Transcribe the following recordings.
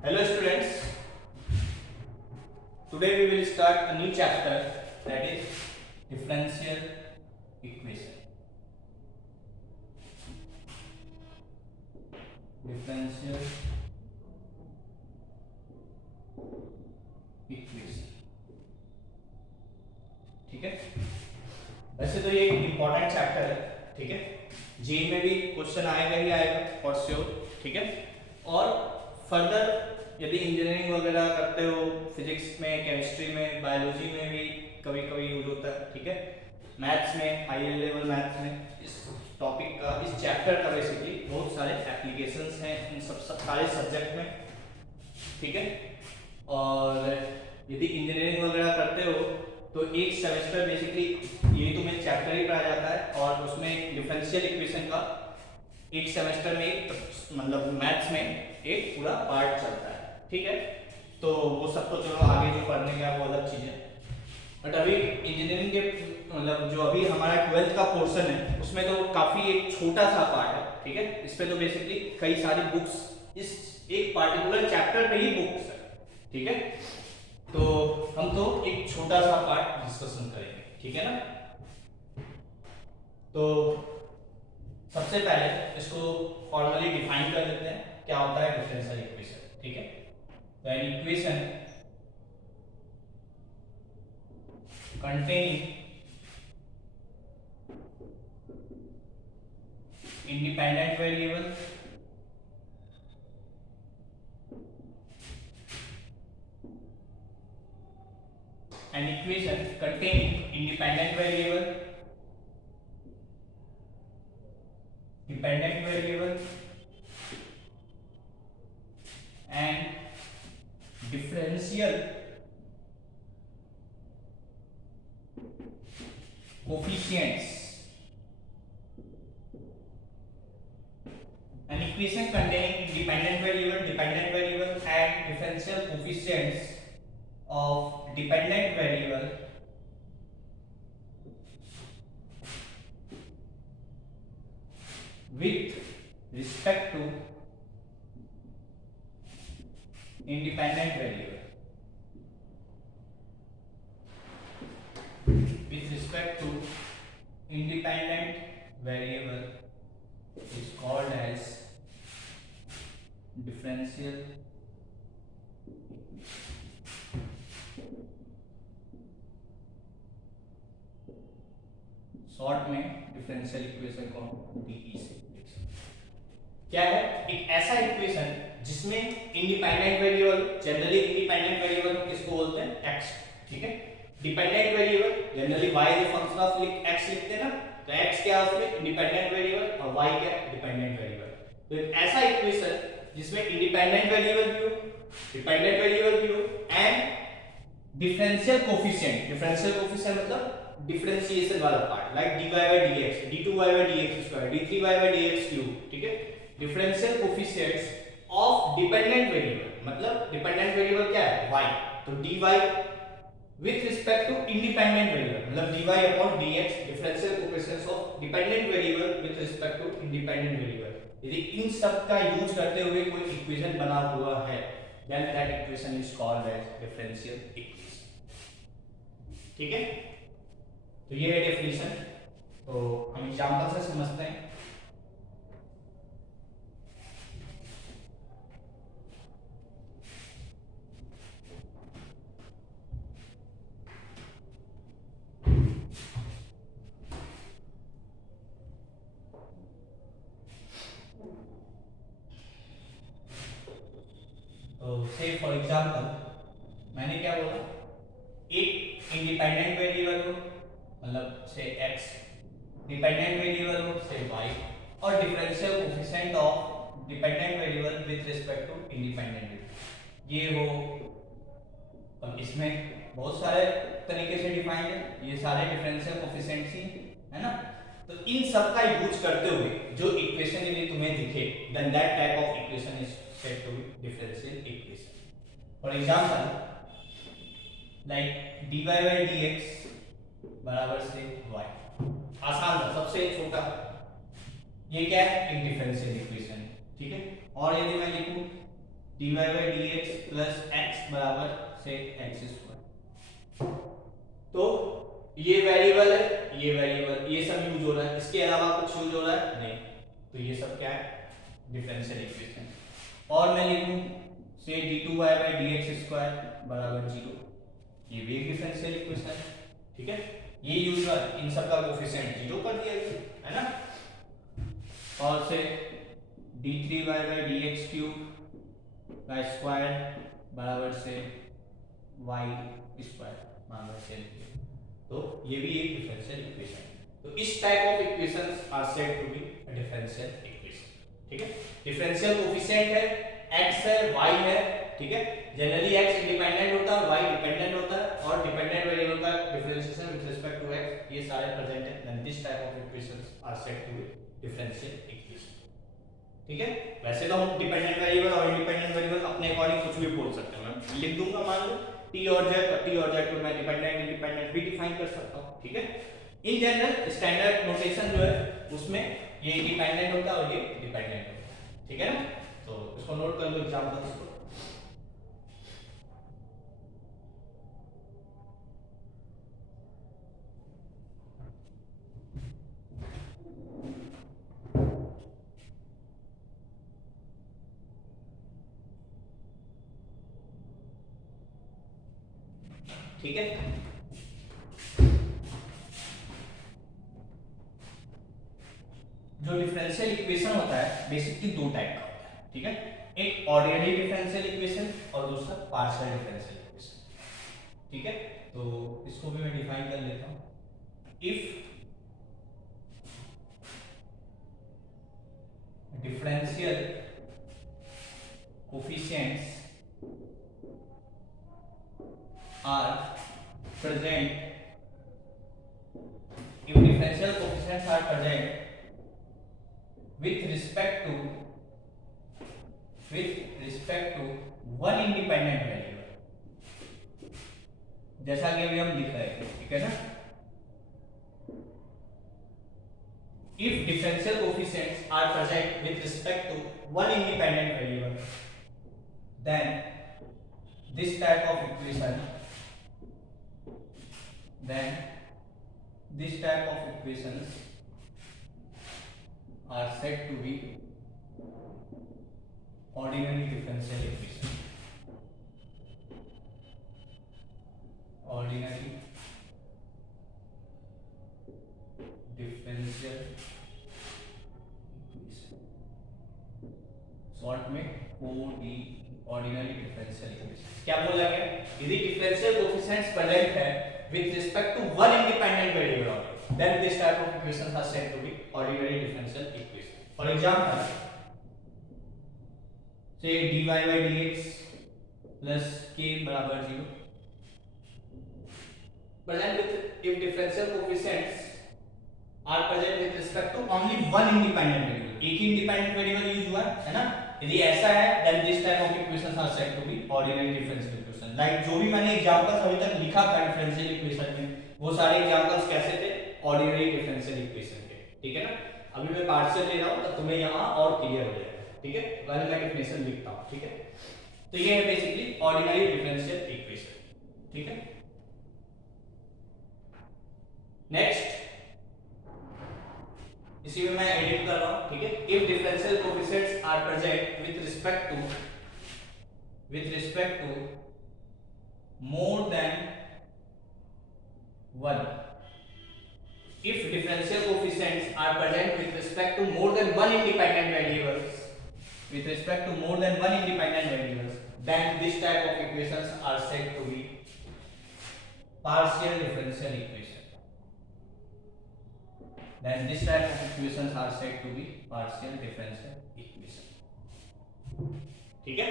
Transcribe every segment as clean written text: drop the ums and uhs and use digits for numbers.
Hello students, today we will start a new chapter, that is differential equation. Differential equation. ठीक है, वैसे तो ये एक इम्पॉर्टेंट चैप्टर है. ठीक है, जी में भी क्वेश्चन आएगा ही आएगा फॉर श्योर. ठीक है, और फर्दर यदि इंजीनियरिंग वगैरह करते हो, फिजिक्स में, केमिस्ट्री में, बायोलॉजी में भी कभी कभी यूज होता है. ठीक है, मैथ्स में, हाई लेवल मैथ्स में इस टॉपिक का, इस चैप्टर का बेसिकली बहुत सारे एप्लीकेशंस हैं इन सब सारे सब्जेक्ट में. ठीक है, और यदि इंजीनियरिंग वगैरह करते हो तो एक सेमेस्टर बेसिकली ये तुम्हें चैप्टर ही पढ़ाया जाता है, और उसमें डिफरेंशियल इक्वेशन का एक सेमेस्टर में मतलब मैथ्स में एक पूरा पार्ट चलता है. ठीक है, तो वो सब तो चलो आगे जो पढ़ने का वो अलग चीज़ है. बट अभी इंजीनियरिंग के मतलब जो अभी हमारा 12th का पोर्शन है उसमें तो काफ़ी एक छोटा सा पार्ट है. ठीक है, इस पे तो बेसिकली कई सारी बुक्स इस एक पार्टिकुलर चैप्टर पे ही बुक्स है. ठीक है, तो हम तो एक छोटा सा पार्ट डिस्कशन करेंगे. ठीक है ना, तो सबसे पहले इसको फॉर्मली डिफाइन कर लेते हैं क्या होता है डिफरेंशियल इक्वेशन. ठीक है, तो an equation containing independent variable an equation containing independent variable, dependent variable and differential coefficients. An equation containing independent variable and differential coefficients of dependent variable with respect to independent variable. With respect to independent variable is called as differential short में differential equation को DE से क्या है, एक ऐसा equation जिसमें independent variable, generally independent variable किसको बोलते हैं, एक्स. ठीक है, dependent variable generally y is a function of x लिखते हैं ना, तो x क्या है उसमें इंडिपेंडेंट वेरिएबल और y क्या है डिपेंडेंट वेरिएबल. तो एक ऐसा इक्वेशन जिसमें इंडिपेंडेंट वेरिएबल भी हो, डिपेंडेंट वेरिएबल भी हो and differential coefficient. Differential coefficient मतलब डिफरेंशिएशन वाला part, like dy by dx, d2y by dx square, d3y by dx cube. ठीक है, differential coefficients of dependent variable, मतलब डिपेंडेंट वेरिएबल क्या है y, तो dy with respect to independent variable मतलब dy upon dx differential coefficients of dependent variable with respect to independent variable. यदि इन सब का यूज करते हुए कोई इक्वेशन बना हुआ है then that equation is called as differential equation. ठीक है, तो ये है डेफिनेशन. तो हम एग्जांपल से समझते हैं. तो से फॉर एग्जांपल मैंने क्या बोला, एक इंडिपेंडेंट वेरिएबल हो मतलब से x, डिपेंडेंट वेरिएबल हो से y, और differential coefficient of dependent variable with respect to independent variable ये हो. और इसमें बहुत सारे तरीके से डिफाइंड है, ये सारे डिफरेंशियल कोएफिशिएंट्स ही है ना. तो इन सब का यूज करते हुए जो इक्वेशन यदि तुम्हें दिखे then that type of equation is said to be differential equation. For example, like dy by dx बराबर से y. आसान था, सबसे छोटा. ये क्या है, एक डिफरेंशियल इक्वेशन. ठीक है, और यदि मैं लिखूं dy by D x plus x बराबर से एक्स स्क्वायर। तो ये वेरिएबल है, ये वेरिएबल, ये सब यूज हो रहा है, इसके अलावा कुछ यूज हो रहा है नहीं, तो ये सब क्या है, डिफरेंशियल इक्वेशन। और मैं लिखूं से d2y by D x square बराबर 0, ये भी एक डिफरेंशियल इक्वेशन है, ठीक है। ये यूज हुआ, इन सब का कोफिशिएंट 0 कर दिया गया है ना। और से d3y by D x cube का स्क्वायर बराबर से y स्क्वायर बराबर से, तो ये भी एक डिफरेंशियल इक्वेशन है। तो इस type of equations are said to be a differential equation, ठीक है। डिफरेंशियल कोफिशिएंट है, x है, y है, ठीक है। जनरली x इंडिपेंडेंट होता है और y डिपेंडेंट होता है, और डिपेंडेंट वेरिएबल का differentiation with respect to x, ये सारे प्रेजेंट है, then this type of equations are said to be differential equation, ठीक है। वैसे तो हम डिपेंडेंट वेरिएबल और इंडिपेंडेंट वेरिएबल अपने अकॉर्डिंग कुछ भी बोल सकते हैं, मैं लिख दूंगा मान लो t और z को मैं डिपेंडेंट इंडिपेंडेंट भी डिफाइन कर सकता हूं, ठीक है। इन जनरल स्टैंडर्ड नोटेशन जो है उसमें ये इंडिपेंडेंट होता है और ये डिपेंडेंट होता है, ठीक है ना। तो इसको नोट कर लो एग्जांपल्स को। ठीक है, जो डिफरेंशियल इक्वेशन होता है बेसिकली दो टाइप का होता है, ठीक है। एक ऑर्डिनरी डिफरेंशियल इक्वेशन और दूसरा पार्शियल डिफरेंशियल इक्वेशन, ठीक है। तो इसको भी मैं डिफाइन कर लेता हूं। If differential coefficients are present, if differential coefficients are present with respect to one independent variable, जैसा कि अभी हम लिख रहे थे, ठीक है ना। If differential coefficients are present with respect to one independent variable, then this type of equations are said to be ordinary differential equation. Ordinary differential equation, short में ODE, ऑर्डिनरी डिफरेंशियल इक्वेशन। क्या बोला गया, यदि differential coefficients present है with respect to one independent variable only, then this type of equations are said to be ordinary differential equation. For example, say dy by dx plus k बराबर 0, present with if differential coefficients are present with respect to only one independent variable, एक ही independent variable use हुआ है ना। यदि ऐसा है then this type of equations are said to be ordinary differential equation. Like जो भी मैंने एग्जांपल्स अभी तक लिखा था डिफरेंशियल इक्वेशन में, वो सारे एग्जांपल्स कैसे थे, ऑर्डिनरी डिफरेंशियल इक्वेशन के, ठीक है ना। अभी मैं पार्शियल ले रहा हूं तो तुम्हें यहां और क्लियर हो जाएगा, ठीक है। पहले मैं डेफिनेशन लिखता हूं, ठीक है। तो ये है बेसिकली ऑर्डिनरी डिफरेंशियल इक्वेशन, ठीक है। नेक्स्ट इसी में मैं एडिट कर रहा हूं, ठीक है। If differential coefficients are present with respect to more than 1, if differential coefficients are present with respect to more than one independent variables, then this type of equations are said to be partial differential equation. Then this type of equations are said to be partial differential equation, ठीक है।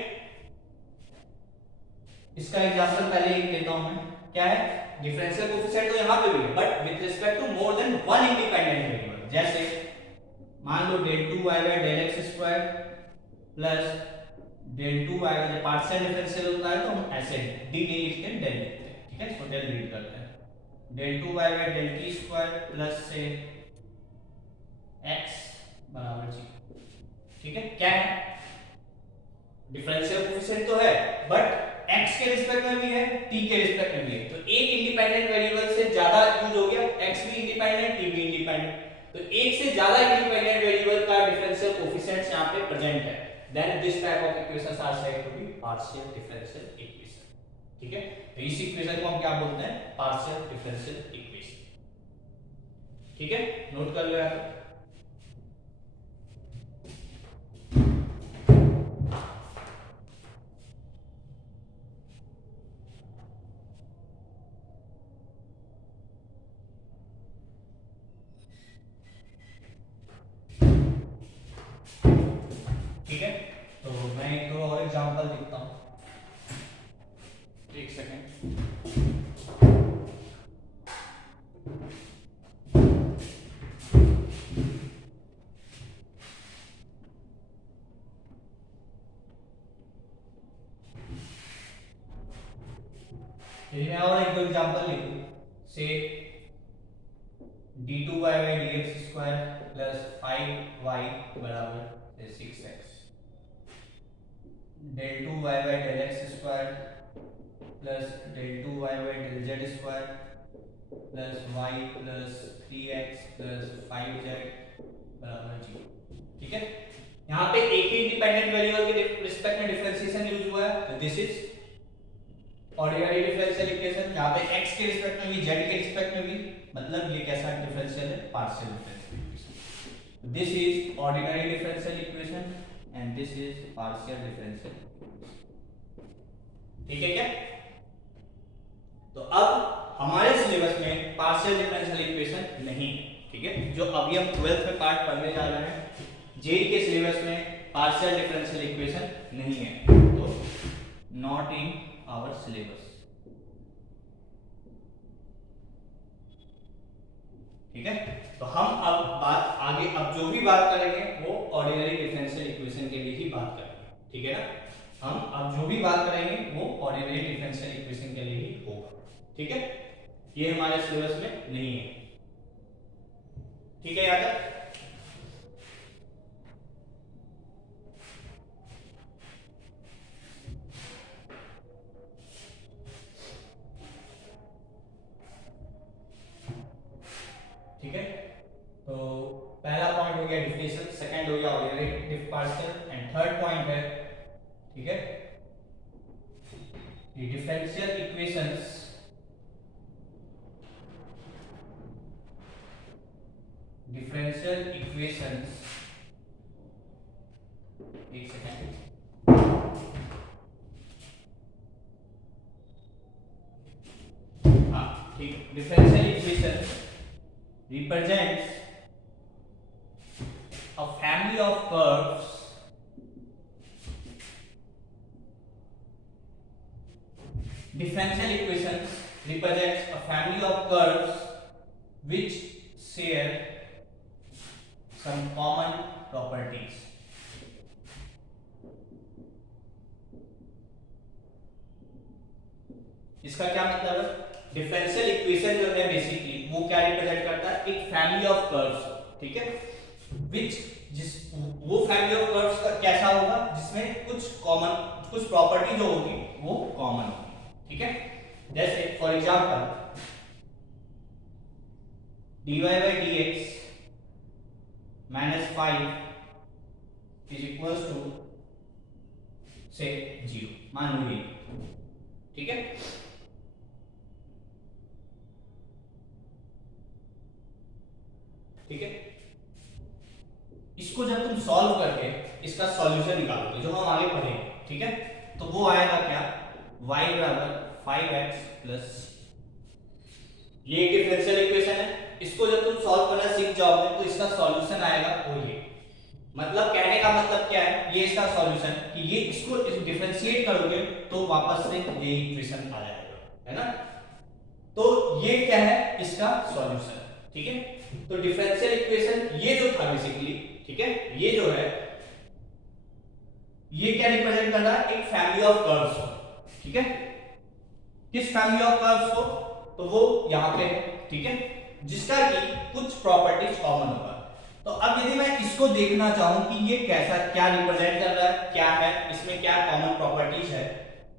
इसका example पहले एक लेता हूं मैं, क्या है, डिफरेंशियल कोएफिशिएंट तो यहां पे भी है but with respect to more than one independent variable. जैसे मान लो del 2y by del x square plus del 2y by partial differential होता है तो हम ऐसे d नहीं लिखते हैं, del लिखते हैं, ठीक है। इसको del रीड करते हैं, del 2y by del t square plus से x बराबर 0, ठीक है। क्या है, डिफरेंशियल कोफिशिएंट तो है बट x के रिस्पेक्ट में भी है, t के रिस्पेक्ट में भी है। तो एक इंडिपेंडेंट वेरिएबल से ज्यादा यूज हो गया, x भी इंडिपेंडेंट, t भी इंडिपेंडेंट। तो एक से ज्यादा इंडिपेंडेंट वेरिएबल का डिफरेंशियल कोफिशिएंट्स यहां पे प्रेजेंट है, then this type of equations are said to be partial differential equation. ठीक है, तो इस इक्वेशन को हम क्या बोलते हैं? Partial differential equation. ठीक है, नोट कर लो यार। ठीक है, तो मैं एक दो और एग्जांपल लिखता हूं, एक सेकेंड। यदि मैं और एक दो एग्जांपल लिखूं, से d2y by dx square plus 5y बराबर 6x, del 2y by del x square plus del 2y by del z square plus y plus 3x plus 5z बराबर 0। ठीक है, यहाँ पे एक ही इंडिपेंडेंट वेरिएबल के रिस्पेक्ट में डिफरेंशिएशन यूज हुआ है, तो this is ordinary differential equation. यहाँ पे x के रिस्पेक्ट में भी, z के रिस्पेक्ट में भी, मतलब ये कैसा डिफरेंशियल है? Partial differential equation. This is ordinary differential equation and this is partial differential equation. ठीक है क्या? तो अब हमारे सिलेबस में पार्शियल डिफरेंशियल इक्वेशन नहीं है। ठीक है, जो अभी हम 12th में पार्ट पढ़ने जा रहे हैं, जेई के सिलेबस में पार्शियल डिफरेंशियल इक्वेशन नहीं है, तो नॉट इन आवर सिलेबस। ठीक है, तो हम अब बात आगे, अब जो भी बात करेंगे वो ऑर्डिनरी डिफरेंशियल इक्वेशन के लिए ही बात करेंगे। ठीक है ना, हम अब जो भी बात करेंगे वो ऑर्डिनरी डिफरेंशियल इक्वेशन के लिए ही होगा। ठीक है, ये हमारे सिलेबस में नहीं है। ठीक है, याद है? ठीक है, तो पहला पॉइंट हो गया डिफिनेशन, सेकंड हो गया ordinary partial and third point है, ठीक है, ये डिफरेंशियल इक्वेशंस एक सेकंड, हाँ ठीक है, differential equation represents a family of curves differential equations represents a family of curves which share some common properties। इसका क्या मतलब है? डिफरेंशियल इक्वेशन जो है बेसिकली वो क्या रिप्रेजेंट करता है? एक फैमिली ऑफ कर्व्स। ठीक है, वो फैमिली ऑफ कर्व्स का कैसा होगा? जिसमें कुछ प्रॉपर्टी जो होगी वो कॉमन होगी। ठीक है, जैसे for example dy by dx - 5 is equals to से 0, मान लो ये। ठीक है, ठीक है, इसको जब तुम सॉल्व करके इसका सॉल्यूशन निकालोगे जो हम आगे पढ़ेंगे, ठीक है, तो वो आएगा क्या? y बराबर 5x प्लस, ये एक डिफरेंशियल इक्वेशन है, इसको जब तुम सॉल्व करना सीख जाओगे तो इसका सॉल्यूशन आएगा वो ये। मतलब कहने का मतलब क्या है? ये इसका सॉल्यूशन कि ये इसको डिफरेंशिएट करोगे तो वापस से ये इक्वेशन आ जाएगा, है ना? तो ये क्या है? इसका सॉल्यूशन। ठीक है, तो डिफरेंशियल इक्वेशन ये जो था बेसिकली, ठीक है, ये जो है ये क्या रिप्रेजेंट कर रहा है? एक फैमिली ऑफ कर्व्स को। ठीक है, किस फैमिली ऑफ कर्व्स को? तो वो यहां पे है, ठीक है, जिसका कि कुछ प्रॉपर्टीज कॉमन होगा। तो अब यदि मैं इसको देखना चाहूं कि ये कैसा, क्या रिप्रेजेंट कर रहा है, क्या है इसमें, क्या कॉमन प्रॉपर्टी प्रॉपर्टीज है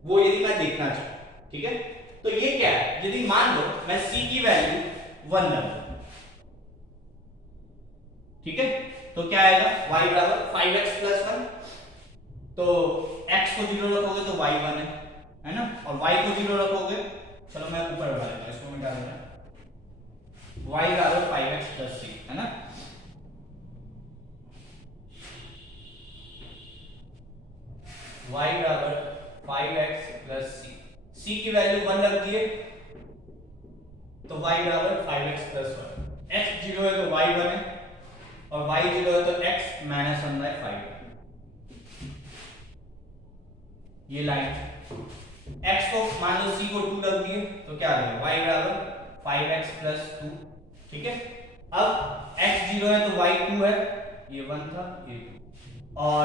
वो यदि मैं देखना चाहूँ, ठीक है, तो ये क्या है, यदि मान लो मैं c की वैल्यू 1 रख दूं, ठीक है, तो क्या आएगा y बराबर 5x प्लस 1, तो x को 0 रखोगे तो y 1 है ना, और y को 0 रखोगे, चलो मैं ऊपर बना देता हूं, इसको मिटा देता हूं, y बराबर 5x प्लस 3 है ना, y बराबर 5x प्लस c की वैल्यू 1 रख दिए तो y बराबर 5x प्लस 1, x 0 है तो y 1 है और y 0 है तो x माइनस 1 बाय 5, ये लाइन x को मान लो c को 2 रख दिए तो क्या आ गया y बराबर 5x प्लस 2, ठीक है, अब x 0 है तो y 2 है, ये 1 था ये 2, और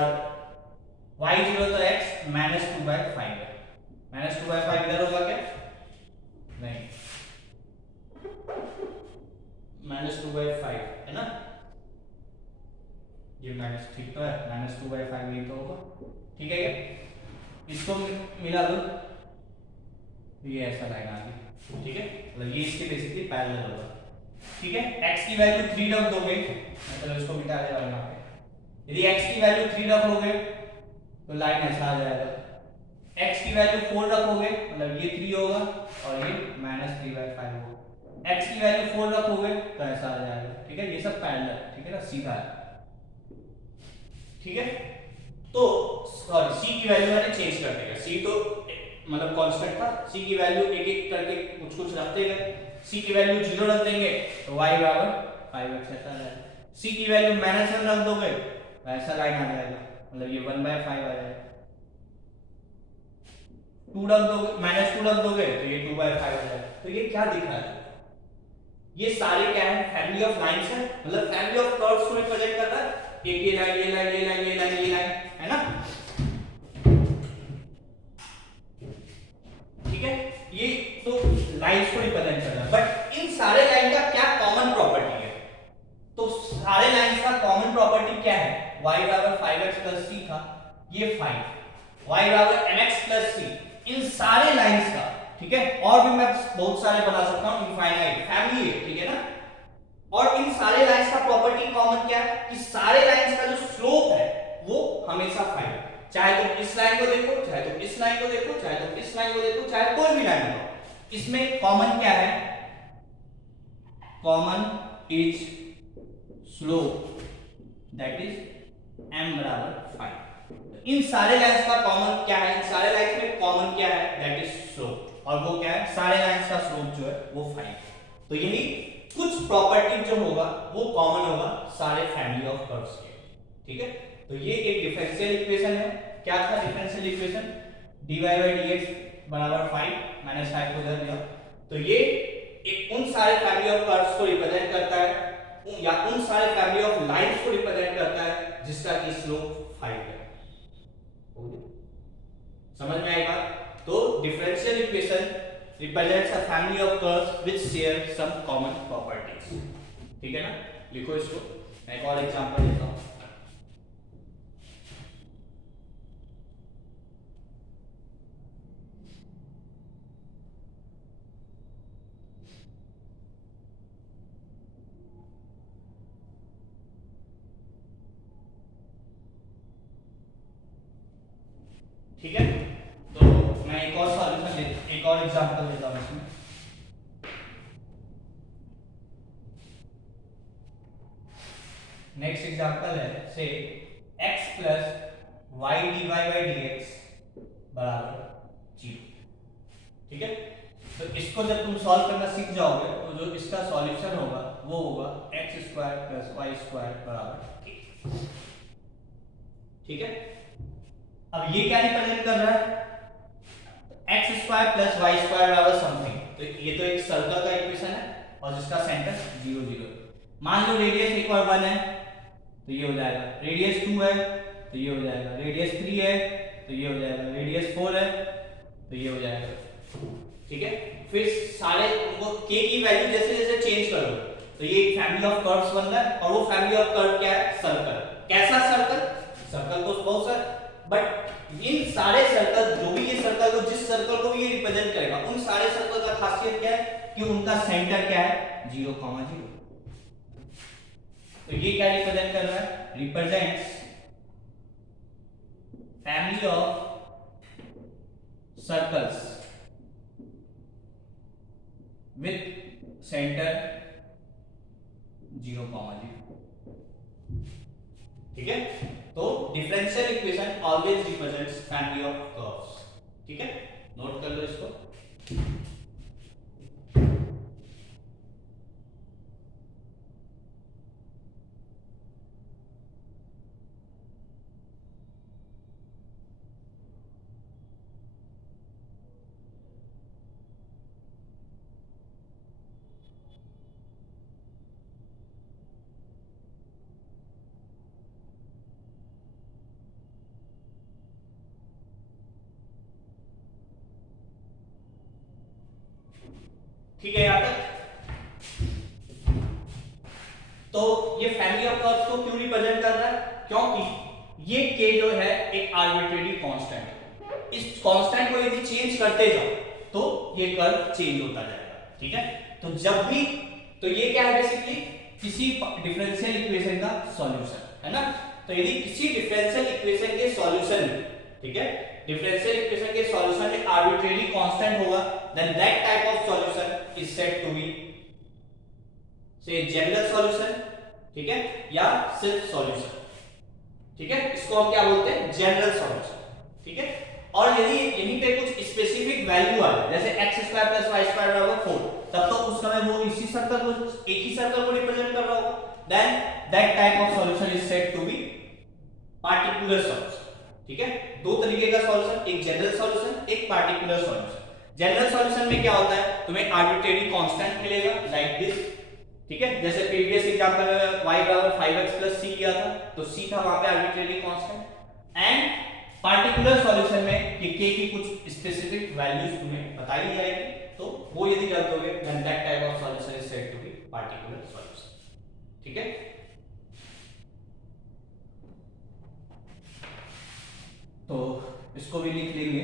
y 0 तो x माइनस 2 बाय 5 है, माइनस 2 बाय 5 इधर होगा क्या, नहीं, माइनस 2 बाय 5 है ना, ये माइनस ठीक तो है, माइनस 2 बाय 5 ये तो होगा, ठीक है क्या, इसको मिला दो, ये ऐसा लाइन आ गई, ठीक है, मतलब ये इसके बेसिकली पैरेलल होगा, ठीक है, x की वैल्यू 3 रख दोगे, मतलब इसको मिटा देगा यहाँ पे, यदि x की वैल्यू 3 रखोगे तो लाइन ऐसा आ जाएगा, x की वैल्यू 4 रखोगे मतलब ये 3 होगा और ये माइनस 3 बाय 5 होगा, x की वैल्यू 4 रखोगे तो ऐसा आ जाएगा, ठीक है, ये सब पैरेलल, ठीक है ना, सीधा है, ठीक है, तो सॉरी c की वैल्यू मैंने चेंज कर दिया, c तो मतलब कांस्टेंट था, c की वैल्यू एक एक करके कुछ कुछ रखते गए, c की वैल्यू 0 रख देंगे तो y बराबर 5x ऐसा आ जाएगा, c की वैल्यू माइनस 1 रख दोगे ऐसा लाइन आ जाएगा, मतलब ये 1 बाय 5 आ जाएगा, 2 रख दोगे माइनस 2 रख दोगे तो ये 2 बाय 5 आ जाएगा, तो ये क्या दिख रहा है, ये सारे क्या है, फैमिली ऑफ लाइंस है, मतलब फैमिली ऑफ कर्व्स को रिप्रेजेंट कर रहा है, एक ये लाइन ये लाइन ये लाइन ये लाइन ये लाइन है ना, ठीक है, ये तो लाइंस को रिप्रेजेंट कर रहा है, बट इन सारे लाइन का क्या कॉमन प्रॉपर्टी है, तो सारे लाइंस का कॉमन प्रॉपर्टी क्या है, y बराबर 5x प्लस c था, ये 5, y बराबर mx प्लस c, इन सारे लाइंस का, ठीक है, और भी मैं बहुत सारे बना सकता हूं, इनफाइनाइट फैमिली है, ठीक है ना, और इन सारे लाइंस का प्रॉपर्टी कॉमन क्या है कि सारे लाइंस का जो स्लोप है वो हमेशा 5 है, चाहे तुम इस लाइन को देखो, चाहे तुम इस लाइन को देखो, चाहे तुम इस लाइन को देखो, चाहे कोई भी लाइन हो, इसमें कॉमन क्या है, common is slope, that is m बराबर 5, इन सारे लाइंस का कॉमन क्या है, इन सारे लाइंस में कॉमन क्या है, दैट इज स्लोप, और वो क्या है, सारे लाइंस का स्लोप जो है वो 5, तो यही कुछ प्रॉपर्टी जो होगा वो कॉमन होगा सारे फैमिली ऑफ कर्व्स के, ठीक है, तो ये एक डिफरेंशियल इक्वेशन है, क्या था differential equation, dy by dx बराबर 5 माइनस 5 को इधर लिया, तो ये एक उन सारे फैमिली ऑफ कर्व्स को रिप्रेजेंट करता है या उन सारे फैमिली ऑफ लाइंस को रिप्रेजेंट करता है जिसका की स्लोप 5 है, समझ में आई बात, तो differential equation represents a family of curves which share some common properties, ठीक है ना, लिखो इसको, मैं एक और एग्जांपल देता हूं, ठीक है, तो मैं एक और सॉल्यूशन एक और एग्जांपल देता हूं इसमें, नेक्स्ट एग्जांपल है से x plus y dy by dx बराबर 0, ठीक है, तो इसको जब तुम सॉल्व करना सीख जाओगे तो जो इसका सॉल्यूशन होगा वो होगा x square plus y square बराबर 1, ठीक है, अब ये क्या रिप्रेजेंट कर रहा है, x square plus y square बराबर समथिंग, तो ये तो एक सर्कल का इक्वेशन है और जिसका सेंटर 0 0, मान लो रेडियस एक और 1 है तो ये हो जाएगा, रेडियस 2 है तो ये हो जाएगा, रेडियस 3 है तो ये हो जाएगा, रेडियस 4 है तो ये हो जाएगा, ठीक है, फिर सारे उनको k की वैल्यू जैसे जैसे चेंज करोगे तो ये एक फैमिली ऑफ कर्व्स बन रहा है, और वो फैमिली ऑफ कर्व क्या है, सर्कल, कैसा सर्कल, सर्कल तो बहुत सारे, बट इन सारे सर्कल, जो भी ये सर्कल को, जिस सर्कल को भी ये रिप्रेजेंट करेगा, उन सारे सर्कल का खासियत क्या है कि उनका सेंटर क्या है 0,0। तो ये क्या रिप्रेजेंट कर रहा है, represents family of circles with centre 0,0। ठीक है, तो differential equation always represents family of curves. ठीक है, नोट कर लो इसको। ठीक है, यहां तक। तो ये फैमिली ऑफ कर्व्स को क्यों रिप्रेजेंट कर रहा है, क्योंकि ये k जो है एक आर्बिट्रेरी कांस्टेंट है। इस कांस्टेंट को यदि चेंज करते जाओ तो ये कर्व चेंज होता जाएगा। ठीक है, तो जब भी, तो ये क्या है बेसिकली किसी डिफरेंशियल इक्वेशन का सॉल्यूशन है ना। तो यदि किसी डिफरेंशियल इक्वेशन के सॉल्यूशन में, ठीक है, डिफरेंशियल इक्वेशन के सॉल्यूशन में आर्बिट्रेरी कांस्टेंट होगा, then that type of solution is said to be से जनरल सॉल्यूशन, ठीक है, या सिर्फ सॉल्यूशन। ठीक है, इसको हम क्या बोलते हैं, जनरल सॉल्यूशन। ठीक है, और यदि यहीं पे कुछ स्पेसिफिक वैल्यू आ जाए, जैसे x² + y² 4, तब तो उस समय वो इसी सर्कल को, एक ही सर्कल को रिप्रेजेंट कर रहा होगा, then that type of solution is said to be particular solution. ठीक है, दो तरीके का सॉल्यूशन, एक जनरल सॉल्यूशन, एक पार्टिकुलर सॉल्यूशन। जनरल सॉल्यूशन में क्या होता है, तुम्हें आर्बिट्रेरी कांस्टेंट मिलेगा लाइक दिस। ठीक है, जैसे प्रीवियस एग्जांपल में y = 5x + c लिया था, तो c था वहां पे arbitrary constant. And particular solution में कि k की कुछ स्पेसिफिक वैल्यूज तुम्हें बताई जाएगी, तो वो यदि रख दोगे then that type of solution is said to be particular solution. ठीक है, तो इसको भी लिख लेंगे।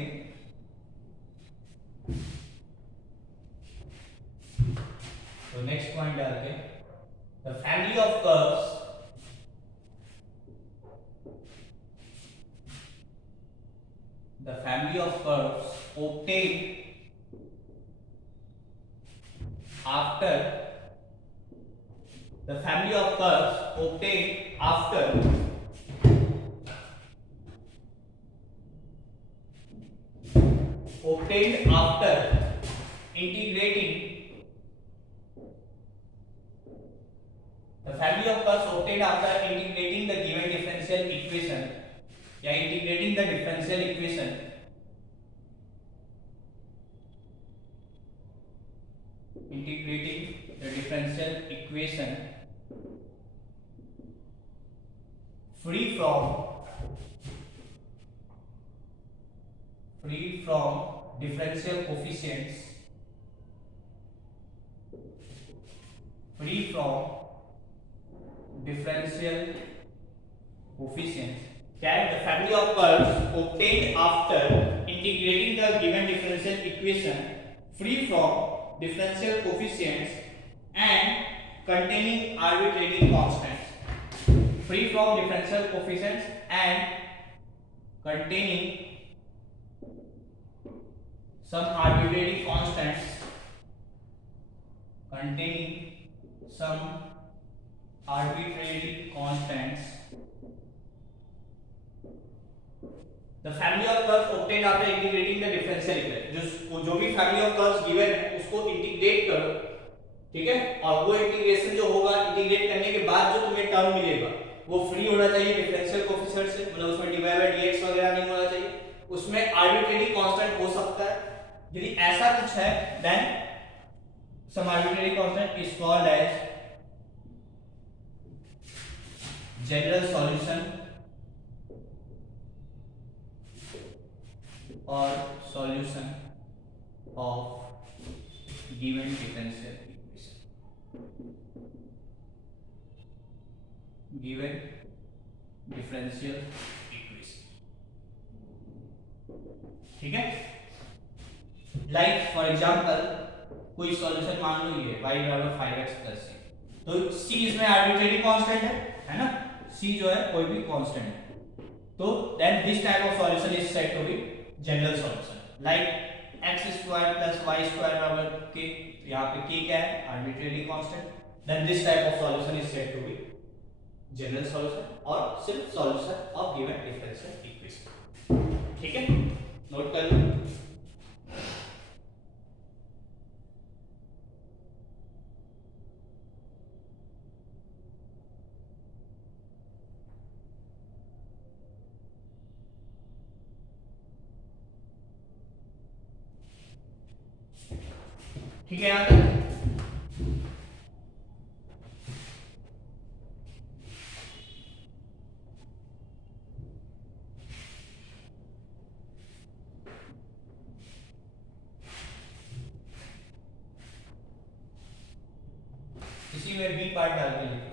तो नेक्स्ट पॉइंट डालते हैं, the family of curves obtained after the family of curves obtained after integrating the family of curves obtained after integrating the given differential equation या integrating the differential equation free from differential coefficients that the family of curves obtained after integrating the given differential equation free from differential coefficients and containing arbitrary constants. Free from differential coefficients and containing some arbitrary constants. The family of curves obtained after integrating the differential equation, जो भी family of curves given है उसको integrate करो। ठीक है, और वो integration जो होगा, इंटीग्रेट करने के बाद जो तुम्हें टर्म मिलेगा वो फ्री होना चाहिए डिफरेंशियल कोएफिशिएंट से, मतलब उसमें dy by dx वगैरह नहीं होना चाहिए, उसमें आर्बिट्रेरी कांस्टेंट हो सकता है। यदि ऐसा कुछ है then some arbitrary constant is called as general solution or solution of given differential equation. ठीक है। लाइक फॉर एग्जांपल कोई सॉल्यूशन मान लो ये y बराबर 5x प्लस c, तो c इसमें आर्बिट्रेरी कांस्टेंट है ना, c जो है कोई भी कांस्टेंट है, तो then this type of solution is said to be general solution. Like x square plus y square बराबर k, यहाँ पे k क्या है, arbitrary constant, then this type of solution is said to be general solution और सिर्फ solution of given differential equation. ठीक है, note कर लो। ठीक है, यहां तक इसी में बी पार्ट डाल के लिखो,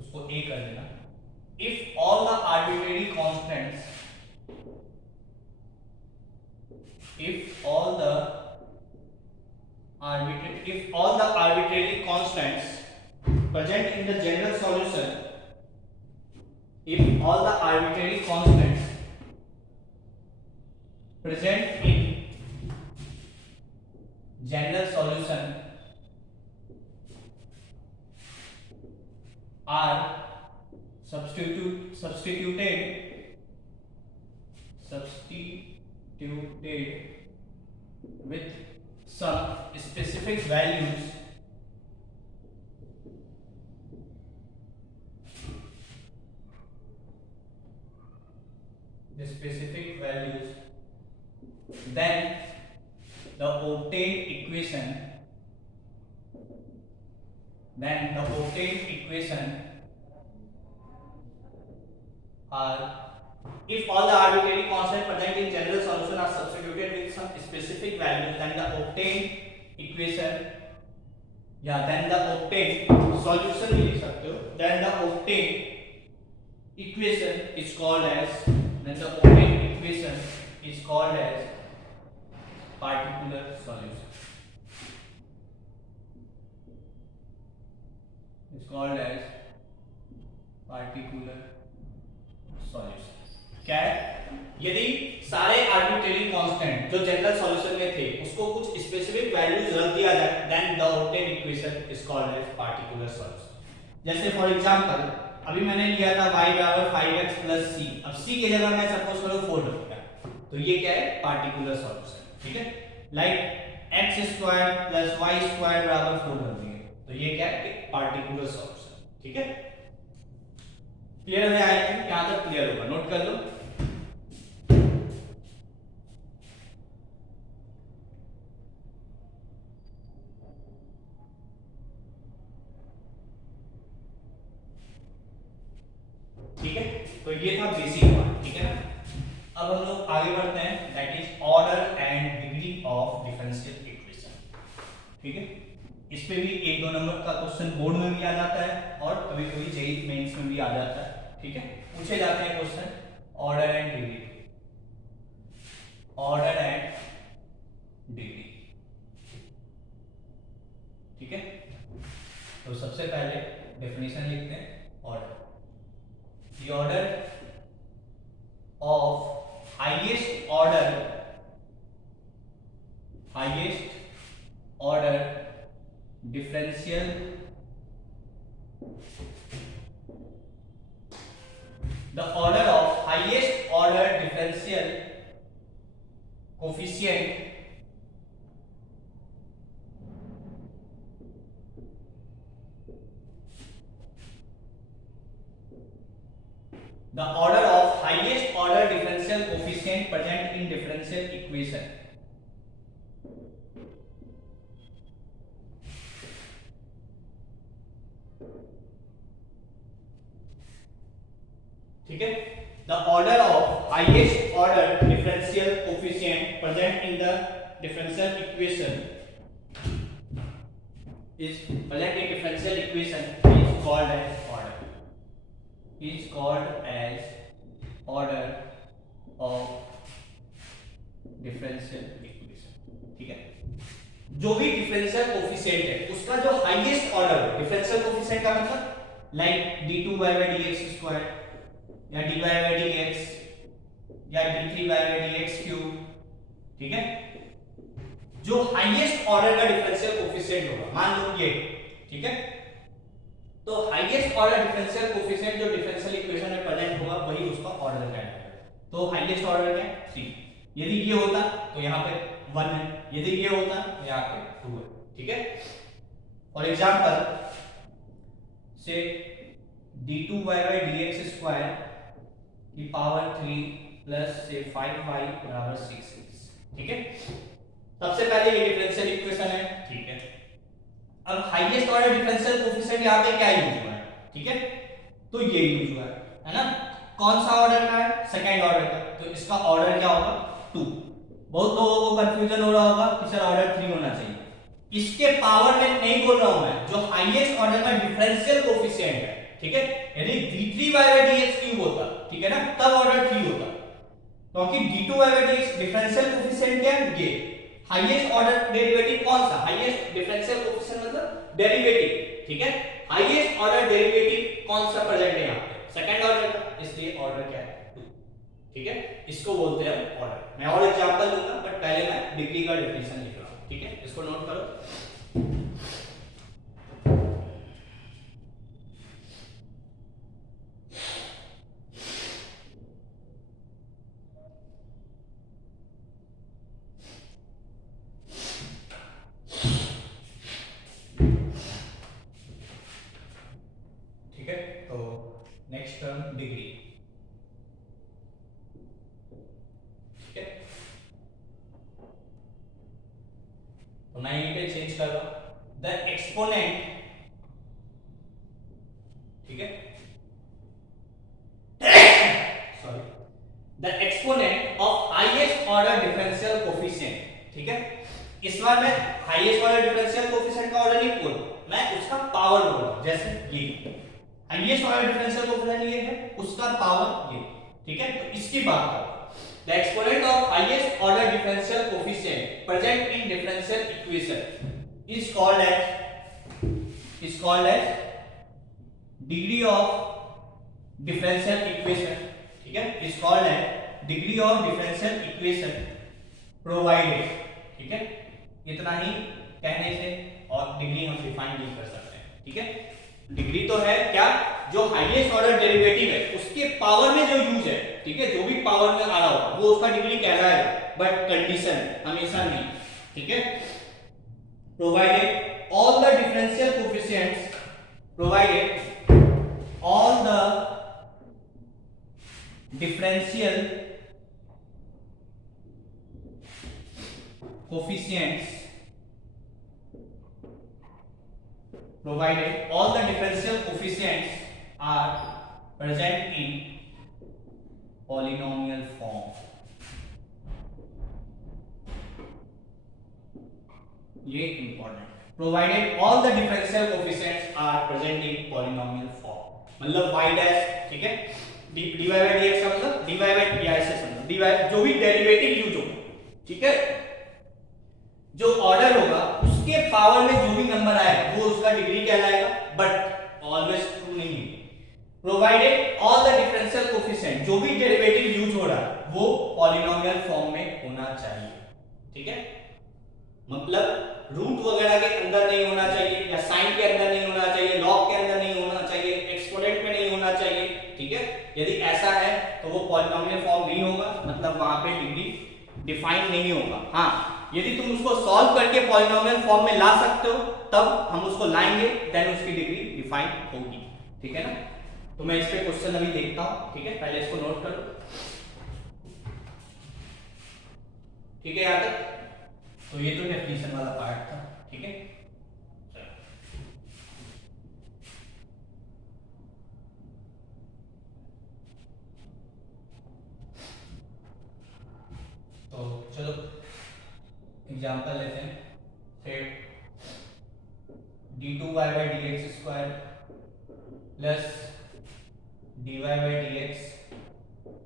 उसको ए कर देना। If all the arbitrary constants, if all the arbitrary constants present in the general solution, if all the arbitrary constants present in general solution are substituted with some specific values, then the obtained equation are, if all the arbitrary constants present in general solution are substituted with some specific values, then the obtained equation, then the obtained solution भी लिख सकते हो, then the obtained equation is called as particular solution. It's called as particular solution. क्या है, यदि सारे arbitrary constant जो general solution में थे उसको कुछ स्पेसिफिक वैल्यूज रख दिया जाए, then the obtained equation is called as particular solution. जैसे फॉर एग्जांपल अभी मैंने लिया था y बराबर 5x प्लस c, अब c की जगह मैं सपोज करो 4 रखता, तो ये क्या है, पार्टिकुलर सॉल्यूशन। ठीक है, like x square plus y square बराबर 4 रख दिए, तो ये क्या है, पार्टिकुलर सॉल्यूशन। ठीक है, क्लियर है? आई थिंक यहां तक क्लियर होगा, नोट कर लो। ठीक है, तो ये था बेसिक पार्ट। ठीक है ना, अब हम लोग आगे बढ़ते हैं, that is order and degree of differential equation. ठीक है, इस पे भी 1-2 नंबर का क्वेश्चन बोर्ड में भी आ जाता है और कभी कभी जेईई मेंस में भी आ जाता है। ठीक है, पूछे जाते हैं क्वेश्चन ऑर्डर एंड डिग्री, ठीक है, तो सबसे पहले डेफिनेशन लिखते हैं order. The order of highest order differential coefficient the order of highest order differential coefficient present in differential equation ठीक है, the order of highest order differential coefficient present in the differential equation is called as order of differential equation, ठीक है। जो भी differential coefficient है उसका जो highest order है, डिफरेंशियल कोफिशिएंट का मतलब लाइक d2/dx² या dy/dx या d3/dx³, ठीक है। जो हाईएस्ट ऑर्डर का डिफरेंशियल कोफिशिएंट होगा, मान लो ये, ठीक है, तो हाईएस्ट ऑर्डर डिफरेंशियल कोफिशिएंट जो डिफरेंशियल इक्वेशन में प्रेजेंट होगा वही उसका ऑर्डर कहलाएगा। तो हाईएस्ट ऑर्डर क्या है? 3। यदि ये होता तो यहाँ पे 1 है, यदि ये होता तो यहाँ पे 2 है, ठीक है। फॉर एग्जांपल से d2y/dx² की पावर 3 प्लस से 5y बराबर 6x, ठीक है। सबसे पहले ये डिफरेंशियल इक्वेशन है, ठीक है। अब हाईएस्ट ऑर्डर डिफरेंशियल कोफिशिएंट यहाँ पे क्या यूज हुआ है, ठीक है, तो ये यूज हुआ है ना। कौन सा ऑर्डर का है? सेकंड ऑर्डर का, तो इसका ऑर्डर क्या होगा? 2। बहुत लोगों को कंफ्यूजन हो रहा होगा कि सर ऑर्डर 3 होना चाहिए। इसके पावर में नहीं बोल रहा हूं मैं, जो हाईएस्ट ऑर्डर का डिफरेंशियल कोफिशिएंट है, ठीक है। यदि d3/dx³ होता, ठीक है ना, तब ऑर्डर 3 होता, क्योंकि d2/dx डिफरेंशियल कोफिशिएंट क्या है? ये हाईएस्ट ऑर्डर डेरिवेटिव कौन सा? हाईएस्ट डिफरेंशियल कोफिशिएंट मतलब डेरिवेटिव, ठीक है। हाईएस्ट ऑर्डर डेरिवेटिव कौन सा प्रेजेंट है यहाँ पे? सेकंड ऑर्डर का, इसलिए ऑर्डर क्या है? 2, ठीक है। इसको बोलते हैं ऑर्डर। मैं और एग्जांपल दूंगा, बट पहले मैं डिग्री का डेफिनेशन लिख रहा हूं, ठीक है, इसको नोट करो। नेक्स्ट टर्म डिग्री, ठीक है। तो मैं यहीं पे चेंज कर रहा हूं, द एक्सपोनेंट, ठीक है, sorry, the exponent of highest order differential coefficient, ठीक है। इस बार मैं हाईएस्ट ऑर्डर डिफरेंशियल कोफिशिएंट का ऑर्डर नहीं बोल, मैं उसका पावर बोल रहा हूं। जैसे ये हाईएस्ट ऑर्डर डिफरेंशियल कोफिशिएंट ये है, उसका पावर ये, ठीक है। तो इसकी बात करो, the exponent of highest order differential coefficient present in differential equation is called as degree of differential equation, ठीक है, is called as degree of differential equation provided, ठीक है। इतना ही कहने से और डिग्री हम डिफाइन नहीं कर सकते हैं, ठीक है। डिग्री तो है क्या? जो हाईएस्ट ऑर्डर डेरिवेटिव है उसके पावर में जो यूज है, ठीक है, जो भी पावर में आ रहा होगा वो उसका डिग्री कहलाएगा, बट कंडीशन हमेशा नहीं, ठीक है। Provided all the differential coefficients, provided all the differential coefficients, provided all the differential coefficients are present in polynomial form. ये important, provided all the differential coefficients are present in polynomial form, मतलब y dash, ठीक है, dy/dx का मतलब dy/dx से समझो, dy जो भी डेरिवेटिव यूज हो, ठीक है, जो ऑर्डर होगा उसके पावर में जो भी नंबर आएगा वो उसका डिग्री कहलाएगा, बट ऑलवेज ट्रू नहीं है। Provided all the differential coefficient, जो भी डेरिवेटिव यूज हो रहा है वो पॉलिनोमियल फॉर्म में होना चाहिए, ठीक है। मतलब रूट वगैरह के अंदर नहीं होना चाहिए, या साइन के अंदर नहीं होना चाहिए, लॉग के अंदर नहीं होना चाहिए, एक्सपोनेंट में नहीं होना चाहिए, ठीक है। यदि ऐसा है तो वो पॉलिनोमियल फॉर्म नहीं होगा, मतलब वहां पे डिग्री डिफाइन नहीं होगा। हाँ, यदि तुम उसको सॉल्व करके पॉलिनोमियल फॉर्म में ला सकते हो तब हम उसको लाएंगे, देन उसकी डिग्री डिफाइन होगी, ठीक है ना। तो मैं इस पे क्वेश्चन अभी देखता हूं, ठीक है, पहले इसको नोट करो, ठीक है यहां तक। तो ये तो डेफिनेशन वाला पार्ट था, ठीक है। तो चलो एग्जांपल लेते हैं, फिर d2y/dx² plus dy/dx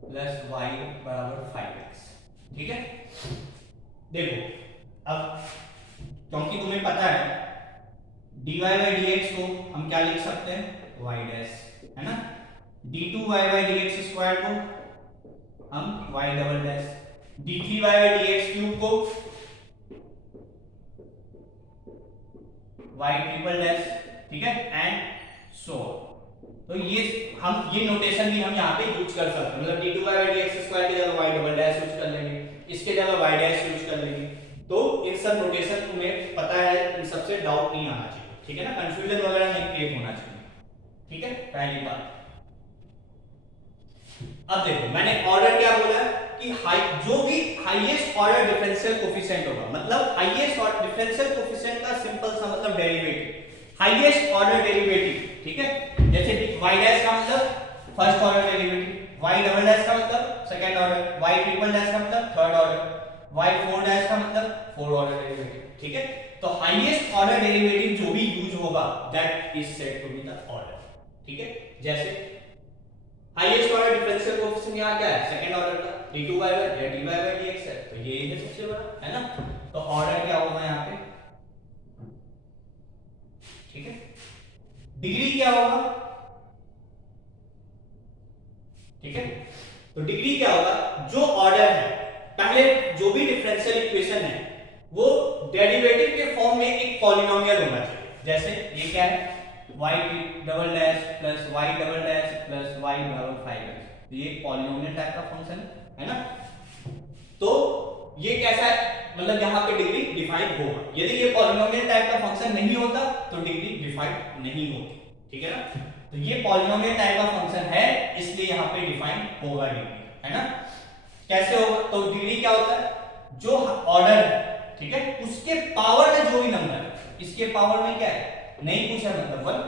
plus y बराबर 5x, ठीक है। देखो अब क्योंकि तुम्हें पता है dy बाई dx को हम क्या लिख सकते हैं y डैश, है ना, d2y बाई dx स्क्वायर को हम y double dash, d3y by dx cube को y ट्रिपल डैश, ठीक है, एंड सो। तो ये नोटेशन भी हम यहाँ पे यूज कर सकते हैं, मतलब d2y बाई dx स्क्वायर की जगह y डबल डैश यूज कर लेंगे, इसके जगह y डैश यूज कर लेंगे। तो इन सब नोटेशन तुम्हें पता है, इन सबसे डाउट नहीं आना चाहिए, ठीक है ना, कंफ्यूजन वगैरह नहीं क्रिएट होना चाहिए, ठीक है, पहली बात। अब देखो मैंने ऑर्डर क्या बोला कि जो भी हाईएस्ट ऑर्डर डिफरेंशियल कोफिशिएंट होगा, मतलब हाईएस्ट ऑर्डर डिफरेंशियल कोफिशिएंट का सिंपल सा मतलब डेरिवेटिव, हाईएस्ट ऑर्डर डेरिवेटिव, ठीक है, जैसे y डैश का मतलब first order derivative, y double dash का मतलब second order, y triple dash का मतलब third order, y four dash का मतलब फोर्थ ऑर्डर डेरिवेटिव, ठीक है। तो हाईएस्ट ऑर्डर डेरिवेटिव जो भी यूज होगा that is said to be the order, ठीक है। जैसे हाईएस्ट ऑर्डर डिफरेंशियल कोएफिशिएंट यहां क्या है, सेकंड ऑर्डर का d2y या dy बाय dx है, तो ये है सबसे बड़ा, है ना। तो ऑर्डर क्या होगा यहां पे, ठीक है। डिग्री क्या होगा, ठीक है, तो डिग्री क्या होगा, जो ऑर्डर है, पहले जो भी डिफरेंशियल इक्वेशन है वो डेरिवेटिव के फॉर्म में एक पॉलिनोमियल होना चाहिए। जैसे ये क्या है, y double dash plus y double dash plus y बराबर 5x, तो ये एक पॉलिनोमियल टाइप का फंक्शन है ना। तो ये कैसा है, मतलब यहाँ पे डिग्री डिफाइन होगा, यदि ये पॉलिनोमियल टाइप का फंक्शन नहीं होता तो डिग्री डिफाइन नहीं होती, ठीक है ना। तो ये पॉलिनोमियल टाइप का फंक्शन है, इसलिए यहाँ पे डिफाइन होगा डिग्री, है ना। कैसे होगा, तो डिग्री क्या होता है, जो ऑर्डर है, ठीक है, उसके पावर में जो भी नंबर है, इसके पावर में क्या है नहीं पूछा मतलब वन,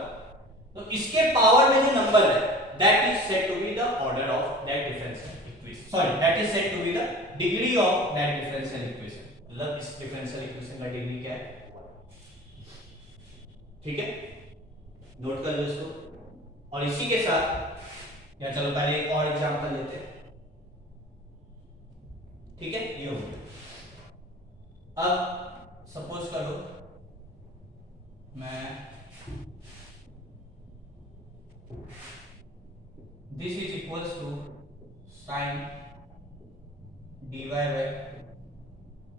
तो इसके पावर में जो नंबर है that is said to be the order of that differential equation, sorry that is said to be the degree of that differential equation, मतलब इस डिफरेंशियल इक्वेशन का डिग्री क्या है, ठीक है, नोट कर लो इसको। और इसी के साथ या चलो पहले एक और एग्जांपल लेते हैं, ठीक है। ये हो गया। अब सपोज करो मैं this is equals to sine dy by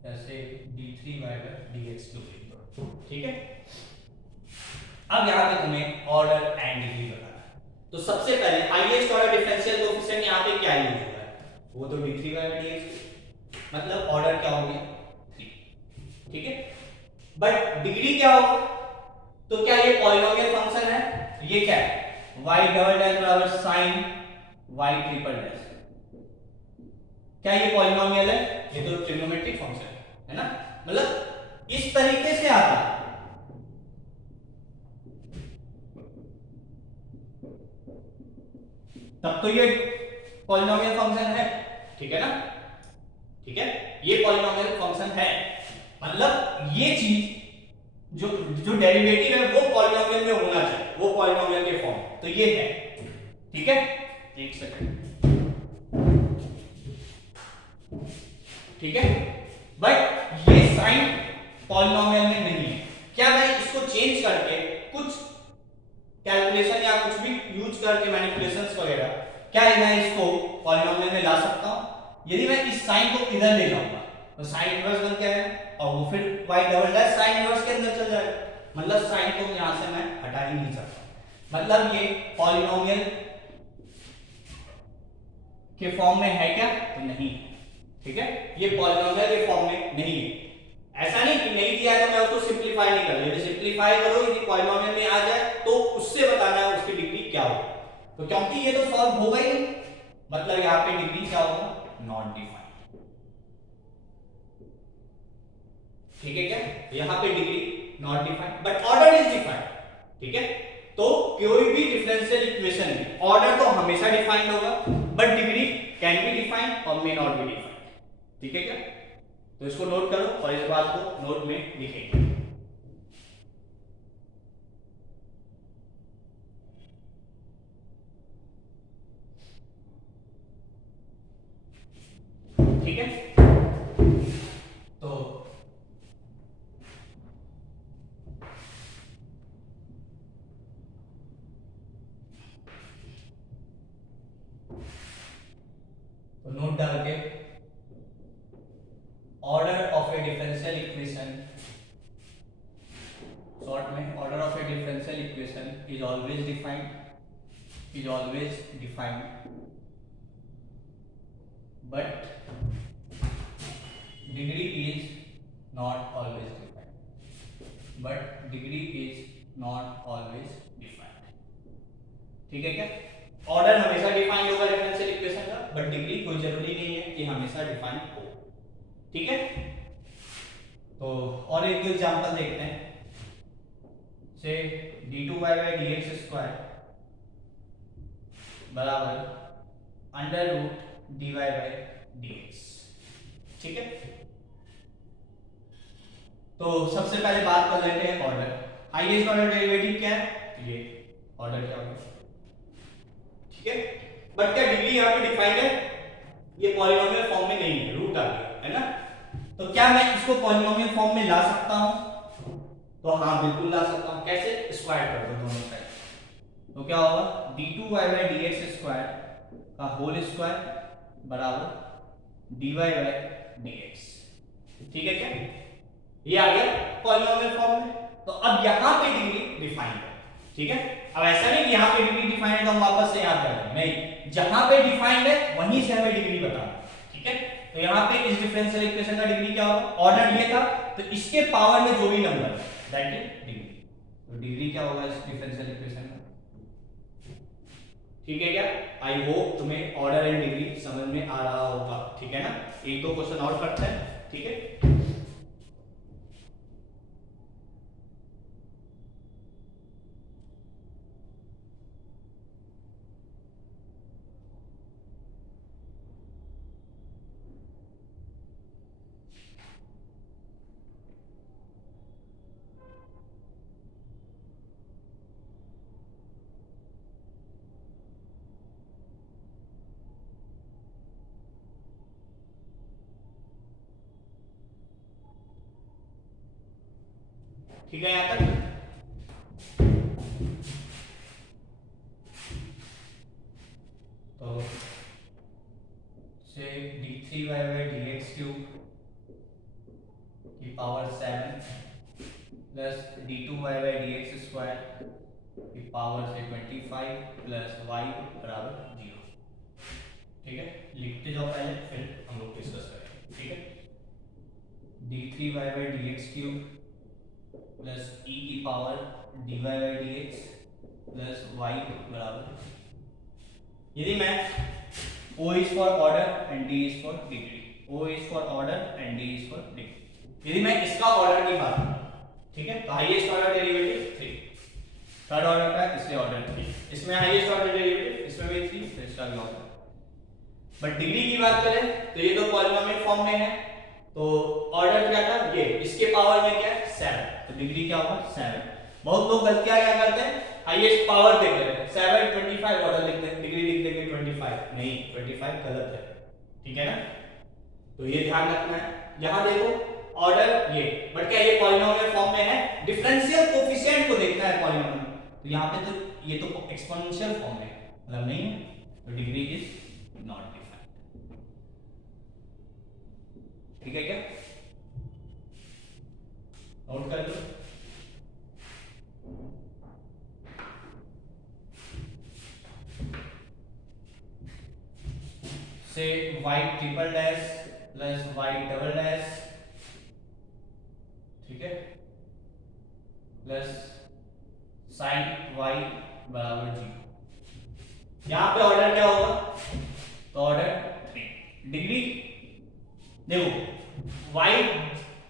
जैसे d3y बाय dx क्यूब, ठीक है। अब यहां पे तुम्हें ऑर्डर एंड डिग्री बताना है, तो सबसे पहले हाईएस्ट ऑर्डर डिफरेंशियल कोएफिशिएंट यहां पे क्या यूज हो रहा है, वो तो d3 बाय dx, मतलब ऑर्डर क्या हो गया 3, ठीक है। बट डिग्री क्या होगा, तो क्या ये पॉलिनोमियल फंक्शन है, तो ये क्या है y डबल डैश बराबर sin y ट्रिपल डैश, क्या ये पॉलिनोमियल है, ये तो ट्रिग्नोमेट्रिक फंक्शन है ना, मतलब इस तरीके से आता है। तब तो ये पॉलिनोमियल फंक्शन है, ठीक है ना, ठीक है, ये पॉलिनोमियल फंक्शन है, मतलब ये चीज जो जो डेरिवेटिव है वो पॉलिनोमियल में होना चाहिए, वो पॉलिनोमियल के फॉर्म, तो ये है, ठीक है। एक सेकंड, ठीक है, बट ये साइन पॉलिनोमियल में नहीं है, क्या मैं इसको चेंज करके कुछ कैलकुलेशन या कुछ भी यूज करके मैनिपुलेशंस वगैरह, क्या मैं इसको पॉलिनोमियल में ला सकता हूं, यदि मैं इस साइन को इधर ले जाऊंगा तो साइन इनवर्स बन के आएगा, और वो फिर y double dash sine inverse के अंदर चल जाएगा, मतलब साइन को यहां से मैं हटा ही नहीं सकता, मतलब ये पॉलिनोमियल के फॉर्म में है क्या, तो नहीं है, ठीक है, ये पॉलिनोमियल के फॉर्म में नहीं है। ऐसा नहीं कि नहीं दिया है तो मैं उसको सिंपलीफाई नहीं कर, यदि सिंपलीफाई करो, यदि पॉलिनोमियल में आ जाए तो उससे बताना है उसकी डिग्री क्या होगी, तो क्योंकि ये तो सॉल्व होगा ही नहीं, मतलब यहां पे डिग्री क्या होगा, नॉट डिफाइंड, ठीक है, क्या यहां पे degree not defined but order is defined, ठीक है। तो कोई भी डिफरेंशियल इक्वेशन में ऑर्डर तो हमेशा डिफाइंड होगा, but degree can be defined और मे नॉट बी डिफाइंड, ठीक है क्या। तो इसको नोट करो और इस बात को नोट में लिखेंगे, ठीक है। तो is always defined, but degree is not always defined, but degree is not always defined. ठीक है क्या? ऑर्डर हमेशा डिफाइन होगा डिफरेंशियल इक्वेशन का, बट डिग्री कोई जरूरी नहीं है कि हमेशा डिफाइन हो। ठीक है, तो और एक एग्जांपल देखते हैं, से d2y/dx² बराबर √dy/dx। ठीक है, तो सबसे पहले बात कर लेते हैं ऑर्डर। हाईएस्ट ऑर्डर डेरिवेटिव क्या है? ये ऑर्डर क्या होगा? ठीक है, बट क्या डिग्री यहाँ पे डिफाइंड है? ये पॉलिनोमियल फॉर्म में नहीं है, रूट आ गया है ना, तो क्या मैं इसको पॉलिनोमियल फॉर्म में ला सकता हूं? तो हाँ बिल्कुल ला सकता हूं। कैसे? स्क्वायर कर दो दोनों साइड, तो क्या होगा d2y/dx² का होल स्क्वायर बराबर dy/dx। ठीक है क्या? ये आ गया पॉलिनोमियल फॉर्म में। तो अब यहाँ पे डिग्री डिफाइंड है। ठीक है, अब ऐसा नहीं कि यहाँ पे डिग्री डिफाइंड है तो हम वापस से याद करें, नहीं, जहां पे डिफाइंड है वहीं से हमें डिग्री बताना। ठीक है, तो यहाँ पे इस डिफरेंशियल इक्वेशन का डिग्री क्या होगा? ऑर्डर ये था, तो इसके पावर में जो भी नंबर है दैट इज डिग्री। तो डिग्री क्या होगा इस डिफरेंशियल इक्वेशन का? ठीक है क्या? आई होप तुम्हें ऑर्डर एंड डिग्री समझ में आ रहा होगा। ठीक है ना, एक दो क्वेश्चन और करते हैं। ठीक है, ठीक है यहां तक। तो से d3y/dx³ की पावर 7 प्लस d2y/dx² की पावर से 25 प्लस y बराबर 0। ठीक है, लिखते जाओ पहले फिर हम लोग डिस्कस करेंगे। ठीक है, d3y/dx³ प्लस e की पावर dy/dx प्लस y बराबर, यदि मैं O is for order and D is for degree, O is for order and D is for degree, यदि मैं इसका ऑर्डर की बात करूं, ठीक है, तो highest order derivative 3, third order का इससे ऑर्डर 3, इसमें हाईएस्ट ऑर्डर डेरिवेटिव इसमें भी 3, तो इसका भी ऑर्डर। बट डिग्री की बात करें तो ये तो पॉलिनोमियल फॉर्म में है, तो ऑर्डर क्या था? ये इसके पावर में क्या है? 7, तो डिग्री क्या होगा? 7। बहुत लोग गलतियां क्या करते हैं? हाईएस्ट पावर देख लेते हैं, 7 25 ऑर्डर लिखते हैं, डिग्री लिख देंगे 25। नहीं, 25 गलत है। ठीक है ना, तो ये ध्यान रखना है। यहां देखो ऑर्डर ये, बट क्या ये पॉलिनोमियल फॉर्म में है? डिफरेंशियल कोएफिशिएंट को देखना है पॉलिनोमियल, तो यहां पे तो ये तो एक्सपोनेंशियल फॉर्म में मतलब नहीं है, तो डिग्री इज नॉट डिफाइंड। ठीक है क्या? नोट कर लो। से y triple dash plus y double dash, ठीक है, प्लस sin y बराबर 0। यहां पे ऑर्डर क्या होगा? तो ऑर्डर 3। डिग्री देखो y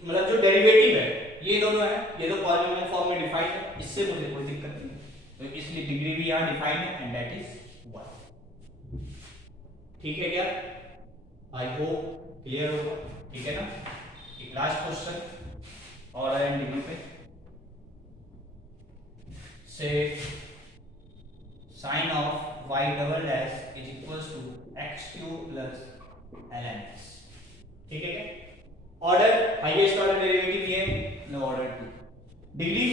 मतलब जो डेरिवेटिव है ये दोनों है, ये तो पॉलिनोमियल फॉर्म में डिफाइंड है, इससे मुझे कोई दिक्कत नहीं, तो इसलिए डिग्री भी यहां डिफाइंड है एंड दैट इज 1। ठीक है क्या? आई होप क्लियर होगा। ठीक है ना, एक last question order and degree पे, say sine of y double dash is equals to x³ plus ln x। ठीक है क्या? ऑर्डर हाईएस्ट ऑर्डर डेरिवेटिव ये नो ऑर्डर 2। डिग्री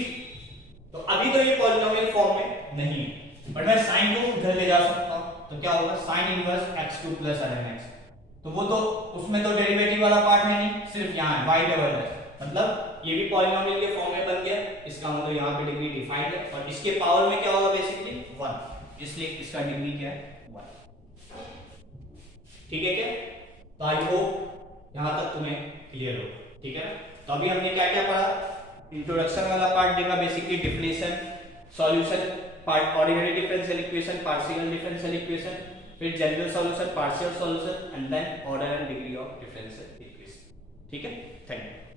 तो अभी तो ये पॉलिनोमियल फॉर्म में नहीं है, बट मैं साइन को उधर ले जा सकता हूं, तो क्या होगा? Sine inverse x³ plus ln x, तो वो तो उसमें तो डेरिवेटिव वाला पार्ट है नहीं, सिर्फ यहाँ y डबल डैश, मतलब ये भी पॉलिनोमियल के फॉर्म में बन गया, इसका मतलब यहाँ पे डिग्री डिफाइंड है, और इसके पावर में क्या होगा? बेसिकली 1। इसलिए इसका डिग्री क्या है 1। ठीक है क्या? तो आई होप यहां तक तुम्हें क्लियर हो, ठीक है ना? तो अभी हमने क्या क्या पढ़ा? इंट्रोडक्शन वाला पार्ट देखा, basically definition, solution, part ordinary differential equation, partial differential equation, फिर general solution, partial solution and then order and degree of differential equation. ठीक है, थैंक यू।